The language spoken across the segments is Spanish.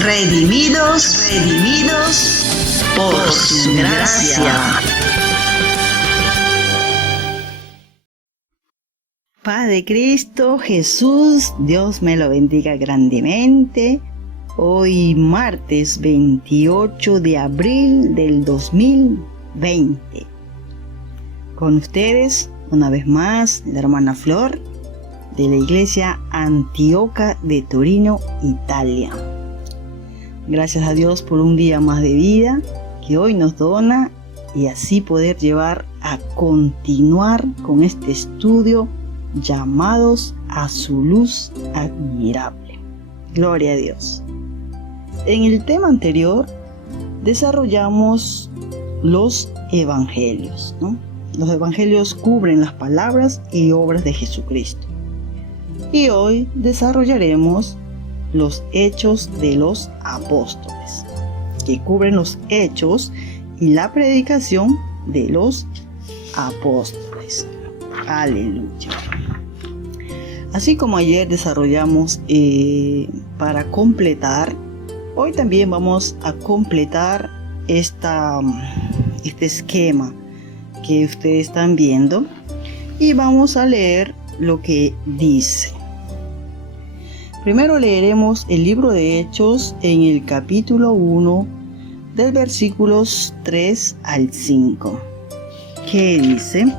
redimidos por su gracia. Paz de Cristo Jesús, Dios me lo bendiga grandemente. Hoy martes 28 de abril del 2020. Con ustedes, una vez más, la hermana Flor de la iglesia Antioca de Torino, Italia. Gracias a Dios por un día más de vida que hoy nos dona y así poder llevar a continuar con este estudio llamados a su luz admirable. Gloria a Dios. En el tema anterior desarrollamos los evangelios, ¿no? Los evangelios cubren las palabras y obras de Jesucristo. Y hoy desarrollaremos los hechos de los apóstoles, que cubren los hechos y la predicación de los apóstoles. Aleluya. Así como ayer desarrollamos para completar, hoy también vamos a completar este esquema que ustedes están viendo y vamos a leer lo que dice. Primero leeremos el libro de Hechos en el capítulo 1 del versículos 3 al 5, que dice: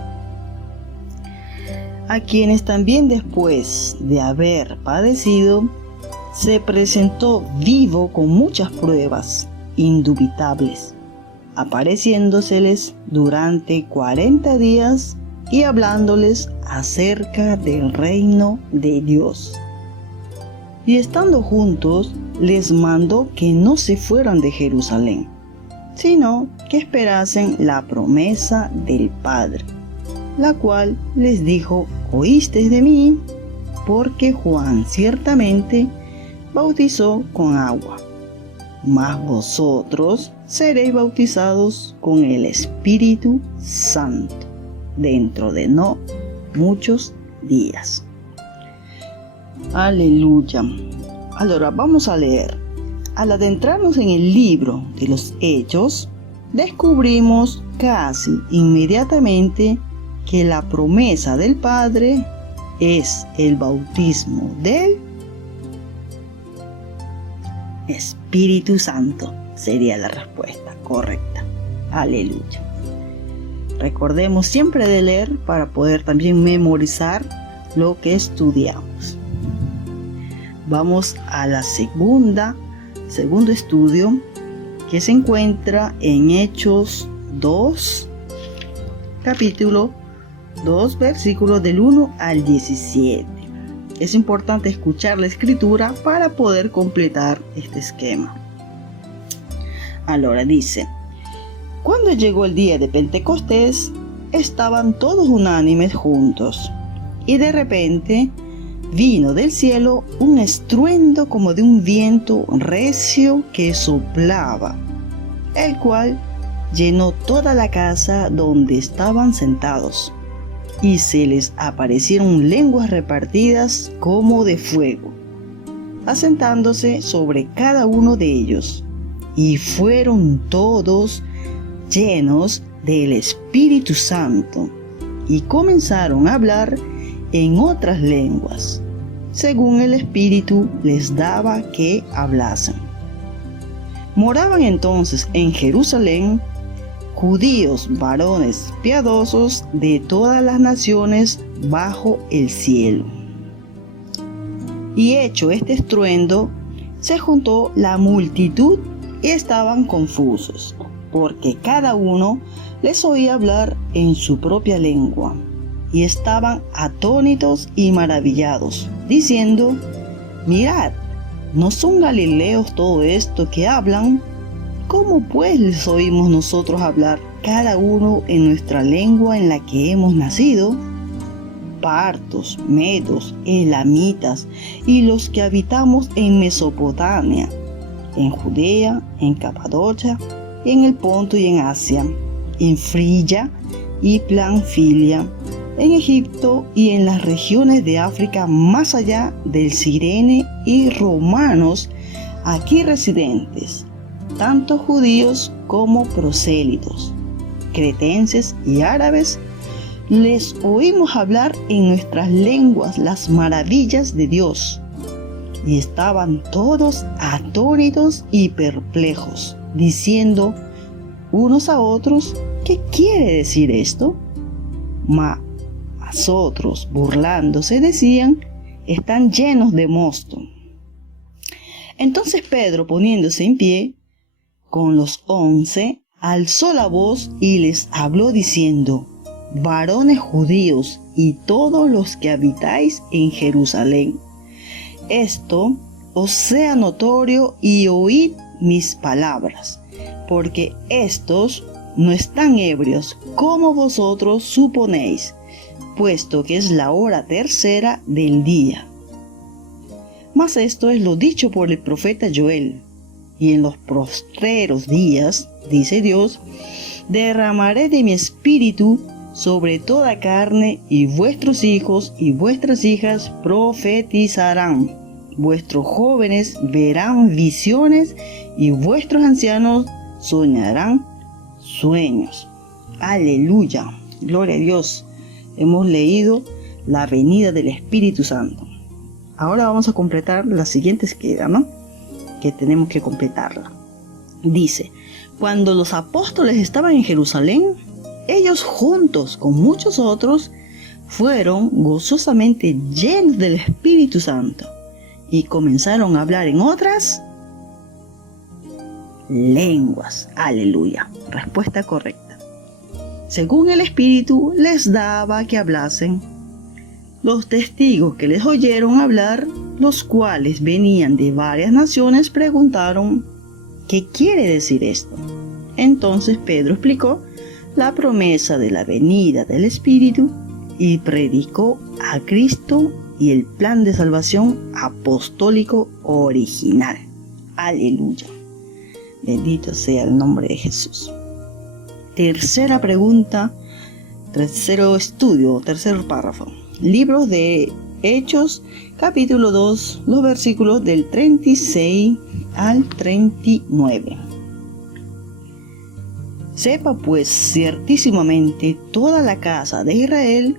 a quienes también después de haber padecido, se presentó vivo con muchas pruebas indubitables, apareciéndoseles durante 40 días y hablándoles acerca del reino de Dios. Y estando juntos, les mandó que no se fueran de Jerusalén, sino que esperasen la promesa del Padre, la cual les dijo: oísteis de mí, porque Juan ciertamente bautizó con agua, mas vosotros seréis bautizados con el Espíritu Santo dentro de no muchos días. Aleluya. Ahora vamos a leer. Al adentrarnos en el libro de los Hechos, descubrimos casi inmediatamente que la promesa del Padre es el bautismo del Espíritu Santo. Sería la respuesta correcta. Aleluya. Recordemos siempre de leer para poder también memorizar lo que estudiamos. Vamos a la segundo estudio, que se encuentra en Hechos 2, capítulo 2, versículos del 1 al 17. Es importante escuchar la escritura para poder completar este esquema. Ahora dice: cuando llegó el día de Pentecostés, estaban todos unánimes juntos, y de repente vino del cielo un estruendo como de un viento recio que soplaba, el cual llenó toda la casa donde estaban sentados, y se les aparecieron lenguas repartidas como de fuego, asentándose sobre cada uno de ellos, y fueron todos llenos del Espíritu Santo, y comenzaron a hablar en otras lenguas, según el Espíritu les daba que hablasen. Moraban entonces en Jerusalén judíos varones piadosos de todas las naciones bajo el cielo. Y hecho este estruendo, se juntó la multitud y estaban confusos, porque cada uno les oía hablar en su propia lengua. Y estaban atónitos y maravillados, diciendo: mirad, ¿no son galileos todo esto que hablan? ¿Cómo pues les oímos nosotros hablar, cada uno en nuestra lengua en la que hemos nacido? Partos, medos, elamitas, y los que habitamos en Mesopotamia, en Judea, en Capadocia, en el Ponto y en Asia, en Frigia y Panfilia, en Egipto y en las regiones de África más allá del Cirene, y romanos, aquí residentes, tanto judíos como prosélitos, cretenses y árabes, les oímos hablar en nuestras lenguas las maravillas de Dios. Y estaban todos atónitos y perplejos, diciendo unos a otros, ¿qué quiere decir esto? Mas otros, burlándose, decían, están llenos de mosto. Entonces Pedro, poniéndose en pie, con los 11, alzó la voz y les habló diciendo, varones judíos y todos los que habitáis en Jerusalén, esto os sea notorio y oíd mis palabras, porque estos no están ebrios como vosotros suponéis, puesto que es la hora tercera del día. Mas esto es lo dicho por el profeta Joel, y en los postreros días, dice Dios, derramaré de mi espíritu sobre toda carne, y vuestros hijos y vuestras hijas profetizarán, vuestros jóvenes verán visiones, y vuestros ancianos soñarán sueños. Aleluya, gloria a Dios. Hemos leído la venida del Espíritu Santo. Ahora vamos a completar las siguientes que quedan, ¿no? Que tenemos que completarla. Dice, cuando los apóstoles estaban en Jerusalén, ellos juntos con muchos otros fueron gozosamente llenos del Espíritu Santo y comenzaron a hablar en otras lenguas. Aleluya. Respuesta correcta. Según el Espíritu les daba que hablasen. Los testigos que les oyeron hablar, los cuales venían de varias naciones, preguntaron, ¿qué quiere decir esto? Entonces Pedro explicó la promesa de la venida del Espíritu y predicó a Cristo y el plan de salvación apostólico original. Aleluya. Bendito sea el nombre de Jesús. Tercera pregunta, tercer párrafo. Libros de Hechos, capítulo 2, los versículos del 36 al 39. Sepa pues ciertísimamente toda la casa de Israel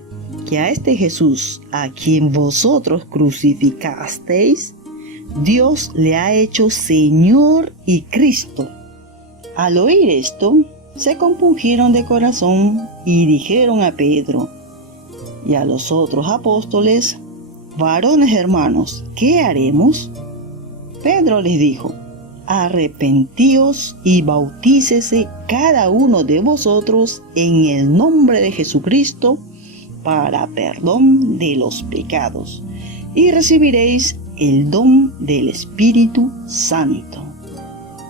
que a este Jesús, a quien vosotros crucificasteis, Dios le ha hecho Señor y Cristo. Al oír esto, se compungieron de corazón y dijeron a Pedro y a los otros apóstoles, varones hermanos, ¿qué haremos? Pedro les dijo, arrepentíos y bautícese cada uno de vosotros en el nombre de Jesucristo para perdón de los pecados, y recibiréis el don del Espíritu Santo.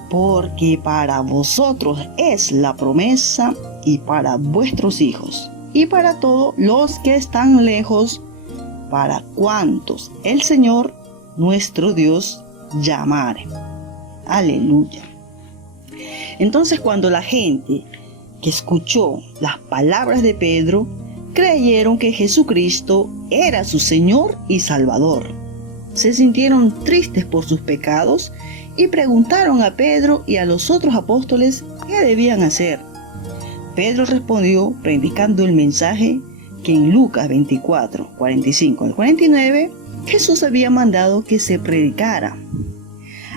Porque para vosotros es la promesa, y para vuestros hijos, y para todos los que están lejos, para cuantos el Señor nuestro Dios llamare. Aleluya. Entonces, cuando la gente que escuchó las palabras de Pedro, creyeron que Jesucristo era su Señor y Salvador. Se sintieron tristes por sus pecados y preguntaron a Pedro y a los otros apóstoles qué debían hacer. Pedro respondió predicando el mensaje que en Lucas 24, 45 al 49, Jesús había mandado que se predicara.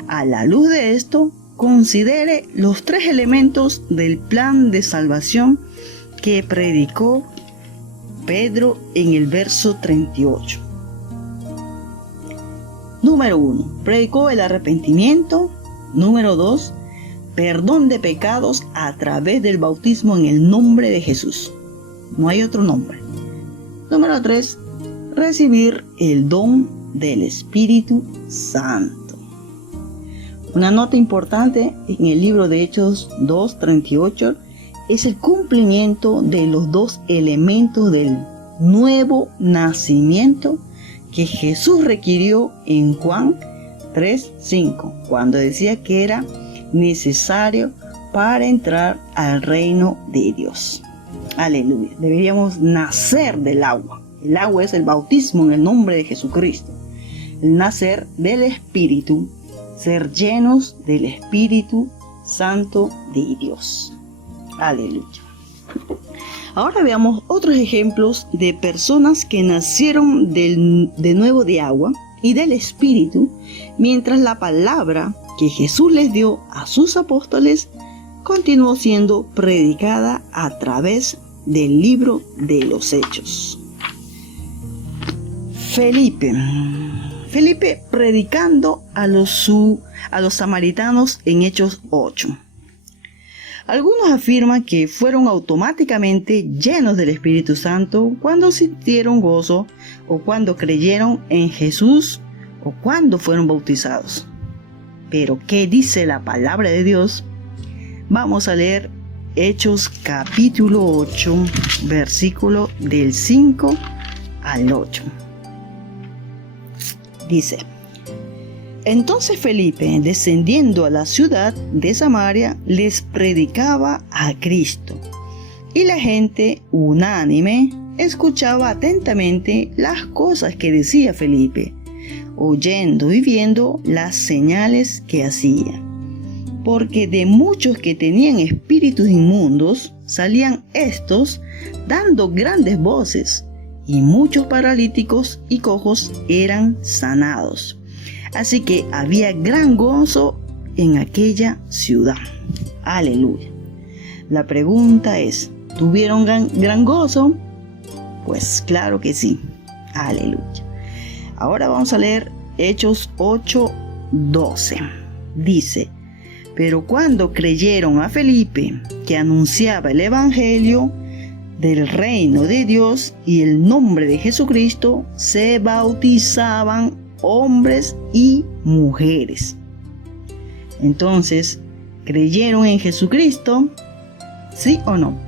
A la luz de esto, considere los 3 elementos del plan de salvación que predicó Pedro en el verso 38. Número 1. Predicó el arrepentimiento. Número 2. Perdón de pecados a través del bautismo en el nombre de Jesús. No hay otro nombre. Número 3. Recibir el don del Espíritu Santo. Una nota importante en el libro de Hechos 2:38 es el cumplimiento de los 2 elementos del nuevo nacimiento que Jesús requirió en Juan 3:5, cuando decía que era necesario para entrar al reino de Dios. Aleluya. Deberíamos nacer del agua. El agua es el bautismo en el nombre de Jesucristo. El nacer del Espíritu ser llenos del Espíritu Santo de Dios. Aleluya. Ahora veamos otros ejemplos de personas que nacieron de nuevo de agua y del Espíritu, mientras la palabra que Jesús les dio a sus apóstoles continuó siendo predicada a través del libro de los Hechos. Felipe predicando a los samaritanos en Hechos 8. Algunos afirman que fueron automáticamente llenos del Espíritu Santo cuando sintieron gozo o cuando creyeron en Jesús o cuando fueron bautizados. Pero ¿qué dice la palabra de Dios? Vamos a leer Hechos capítulo 8, versículo del 5 al 8. Dice: Entonces Felipe, descendiendo a la ciudad de Samaria, les predicaba a Cristo. Y la gente, unánime, escuchaba atentamente las cosas que decía Felipe, oyendo y viendo las señales que hacía. Porque de muchos que tenían espíritus inmundos, salían estos dando grandes voces, y muchos paralíticos y cojos eran sanados. Así que había gran gozo en aquella ciudad. Aleluya. La pregunta es, ¿tuvieron gran gozo? Pues claro que sí. Aleluya. Ahora vamos a leer Hechos 8:12. Dice: Pero cuando creyeron a Felipe, que anunciaba el evangelio del reino de Dios y el nombre de Jesucristo, se bautizaban hombres y mujeres. Entonces, ¿creyeron en Jesucristo? ¿Sí o no?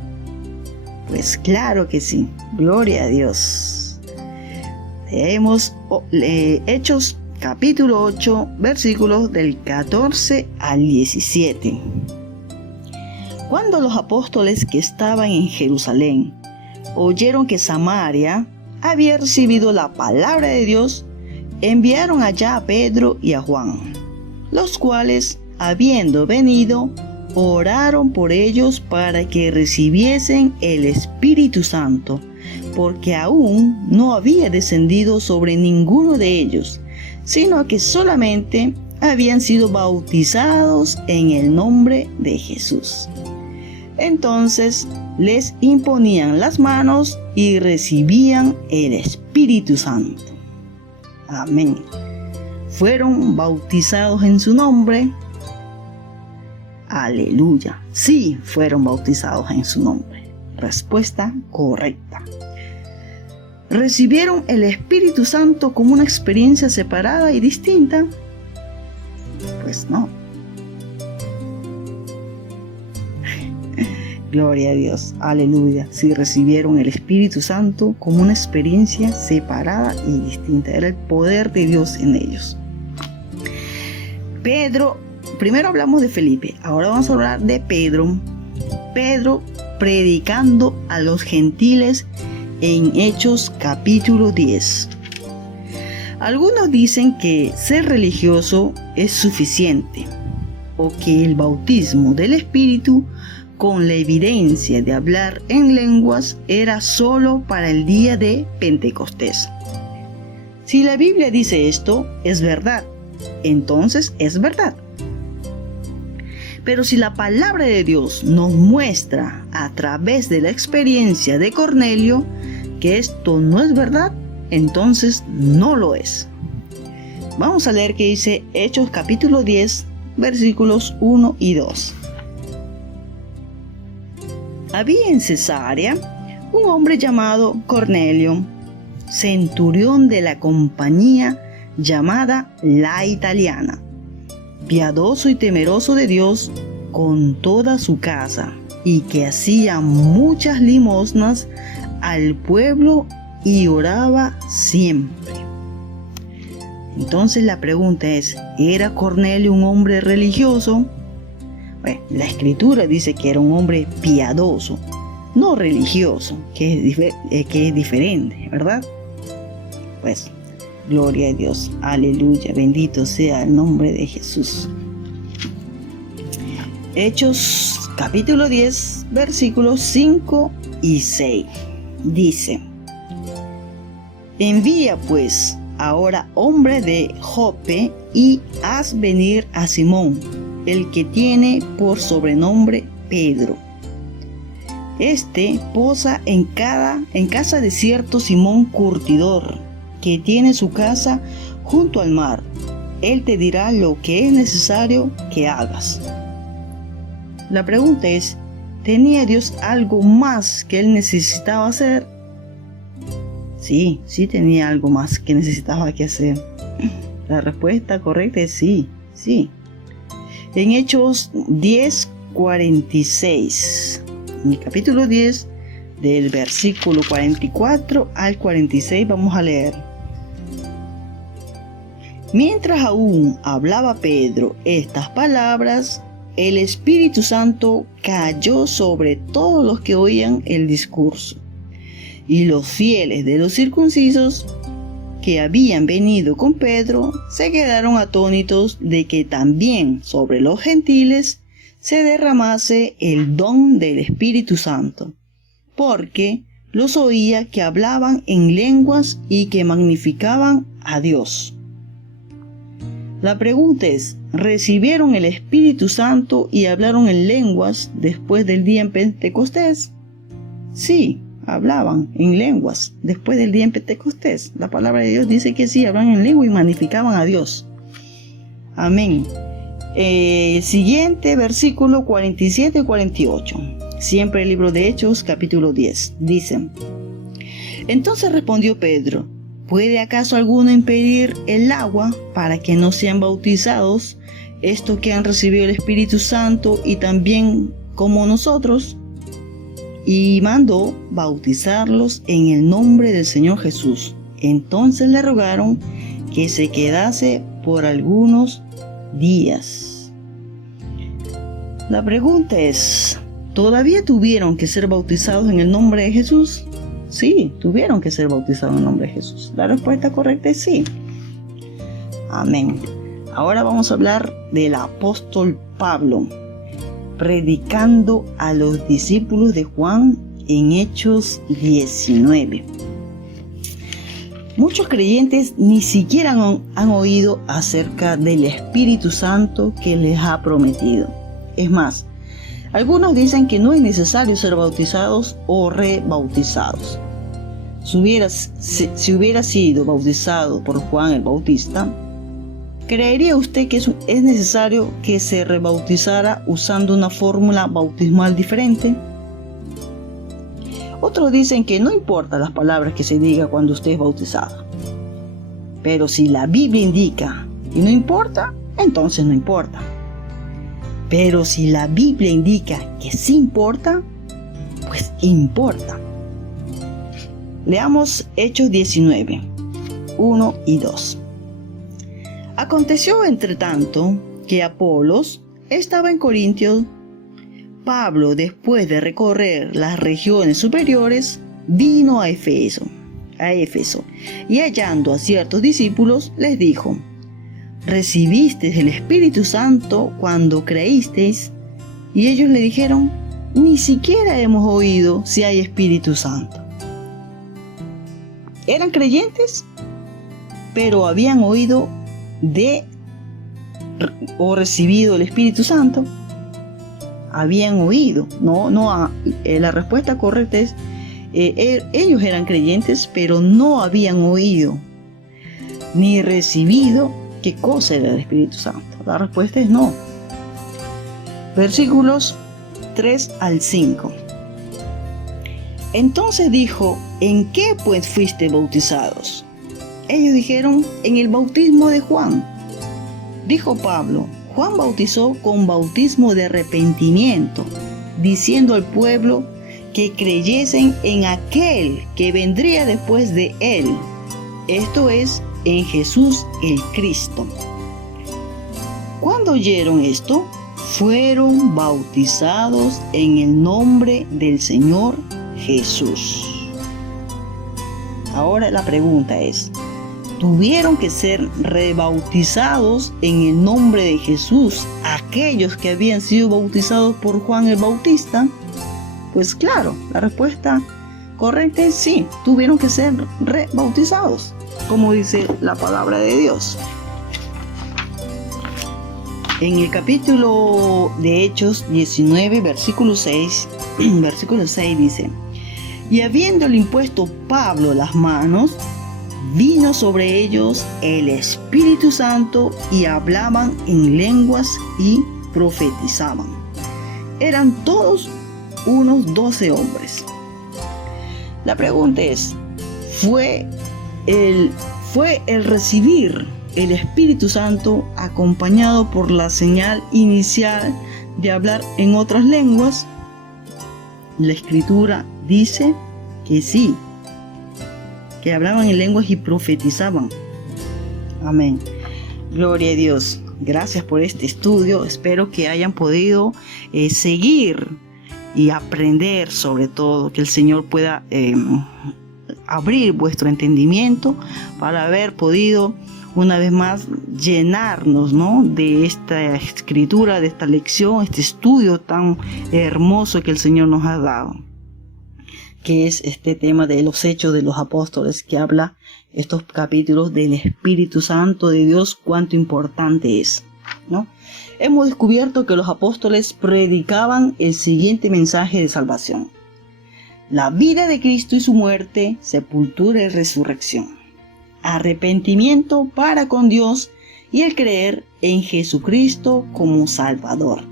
Pues claro que sí. Gloria a Dios. Leemos Hechos capítulo 8, versículos del 14 al 17. Cuando los apóstoles que estaban en Jerusalén oyeron que Samaria había recibido la palabra de Dios, enviaron allá a Pedro y a Juan, los cuales, habiendo venido, oraron por ellos para que recibiesen el Espíritu Santo, porque aún no había descendido sobre ninguno de ellos, sino que solamente habían sido bautizados en el nombre de Jesús. Entonces les imponían las manos y recibían el Espíritu Santo. Amén. ¿Fueron bautizados en su nombre? Aleluya. Sí, fueron bautizados en su nombre. Respuesta correcta. ¿Recibieron el Espíritu Santo como una experiencia separada y distinta? Pues no. Gloria a Dios, aleluya. Sí, recibieron el Espíritu Santo como una experiencia separada y distinta. Era el poder de Dios en ellos. Pedro, primero hablamos de Felipe, ahora vamos a hablar de Pedro. Pedro predicando a los gentiles en Hechos capítulo 10. Algunos dicen que ser religioso es suficiente, o que el bautismo del Espíritu con la evidencia de hablar en lenguas era solo para el día de Pentecostés. Si la Biblia dice esto, es verdad, entonces es verdad. Pero si la palabra de Dios nos muestra a través de la experiencia de Cornelio que esto no es verdad, entonces no lo es. Vamos a leer qué dice Hechos capítulo 10, versículos 1 y 2. Había en Cesarea un hombre llamado Cornelio, centurión de la compañía llamada La Italiana, piadoso y temeroso de Dios con toda su casa, y que hacía muchas limosnas al pueblo y oraba siempre. Entonces la pregunta es, ¿era Cornelio un hombre religioso? Bueno, la escritura dice que era un hombre piadoso, no religioso, que es diferente, ¿verdad? Pues Gloria a Dios. Aleluya. Bendito sea el nombre de Jesús. Hechos capítulo 10, versículos 5 y 6. Dice: envía pues ahora hombre de Jope y haz venir a Simón, el que tiene por sobrenombre Pedro. Este posa en casa de cierto Simón curtidor, que tiene su casa junto al mar. Él te dirá lo que es necesario que hagas. La pregunta es, ¿tenía Dios algo más que él necesitaba hacer? Sí tenía algo más que necesitaba que hacer. La respuesta correcta es sí. En Hechos 10:46, en el capítulo 10, del versículo 44 al 46, vamos a leer. Mientras aún hablaba Pedro estas palabras, el Espíritu Santo cayó sobre todos los que oían el discurso. Y los fieles de los circuncisos que habían venido con Pedro se quedaron atónitos de que también sobre los gentiles se derramase el don del Espíritu Santo, porque los oía que hablaban en lenguas y que magnificaban a Dios. La pregunta es, ¿recibieron el Espíritu Santo y hablaron en lenguas después del día en Pentecostés? Sí, hablaban en lenguas después del día en Pentecostés. La palabra de Dios dice que sí, hablaban en lengua y magnificaban a Dios. Amén. Siguiente versículo 47 y 48. Siempre el libro de Hechos, capítulo 10. Dicen: entonces respondió Pedro: ¿puede acaso alguno impedir el agua para que no sean bautizados estos que han recibido el Espíritu Santo y también como nosotros? Y mandó bautizarlos en el nombre del Señor Jesús. Entonces le rogaron que se quedase por algunos días. La pregunta es, ¿todavía tuvieron que ser bautizados en el nombre de Jesús? Sí, tuvieron que ser bautizados en el nombre de Jesús. La respuesta correcta es sí. Amén. Ahora vamos a hablar del apóstol Pablo, predicando a los discípulos de Juan en Hechos 19. Muchos creyentes ni siquiera han oído acerca del Espíritu Santo que les ha prometido. Es más, algunos dicen que no es necesario ser bautizados o rebautizados. Si hubiera sido bautizado por Juan el Bautista, ¿creería usted que es necesario que se rebautizara usando una fórmula bautismal diferente? Otros dicen que no importa las palabras que se diga cuando usted es bautizado. Pero si la Biblia indica y no importa, entonces no importa. Pero si la Biblia indica que sí importa, pues importa. Leamos Hechos 19, 1 y 2. Aconteció entre tanto que Apolos estaba en Corintios. Pablo, después de recorrer las regiones superiores, vino a Éfeso, y hallando a ciertos discípulos, les dijo: ¿recibisteis el Espíritu Santo cuando creísteis? Y ellos le dijeron: ni siquiera hemos oído si hay Espíritu Santo. Eran creyentes, pero habían oído o recibido el Espíritu Santo. Habían oído, la respuesta correcta es ellos eran creyentes, pero no habían oído ni recibido qué cosa era el Espíritu Santo. La respuesta es no. Versículos 3 al 5. Entonces dijo: ¿en qué pues fuiste bautizados? Ellos dijeron: en el bautismo de Juan. Dijo Pablo: Juan bautizó con bautismo de arrepentimiento, diciendo al pueblo que creyesen en aquel que vendría después de él, esto es, en Jesús el Cristo. Cuando oyeron esto, fueron bautizados en el nombre del Señor Jesús. Ahora la pregunta es, tuvieron que ser rebautizados en el nombre de Jesús. Aquellos que habían sido bautizados por Juan el Bautista, pues claro, la respuesta correcta es sí, tuvieron que ser rebautizados, como dice la palabra de Dios. En el capítulo de Hechos 19, versículo 6 dice: y habiéndole impuesto Pablo las manos, vino sobre ellos el Espíritu Santo y hablaban en lenguas y profetizaban. Eran todos unos 12 hombres. La pregunta es, ¿fue el recibir el Espíritu Santo acompañado por la señal inicial de hablar en otras lenguas? La Escritura dice que sí, que hablaban en lenguas y profetizaban. Amén. Gloria a Dios. Gracias por este estudio. Espero que hayan podido seguir y aprender, sobre todo, que el Señor pueda abrir vuestro entendimiento para haber podido una vez más llenarnos, ¿no?, de esta escritura, de esta lección, este estudio tan hermoso que el Señor nos ha dado, que es este tema de los Hechos de los Apóstoles, que habla estos capítulos del Espíritu Santo de Dios, cuánto importante es, ¿no? Hemos descubierto que los apóstoles predicaban el siguiente mensaje de salvación: la vida de Cristo y su muerte, sepultura y resurrección, arrepentimiento para con Dios y el creer en Jesucristo como Salvador,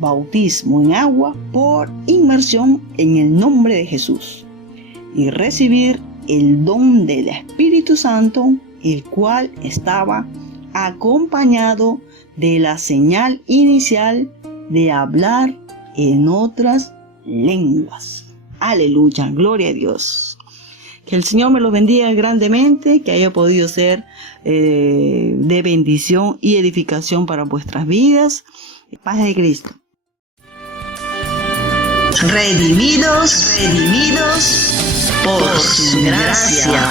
bautismo en agua por inmersión en el nombre de Jesús y recibir el don del Espíritu Santo, el cual estaba acompañado de la señal inicial de hablar en otras lenguas. Aleluya, gloria a Dios. Que el Señor me los bendiga grandemente, que haya podido ser de bendición y edificación para vuestras vidas. Paz de Cristo. Redimidos por su gracia.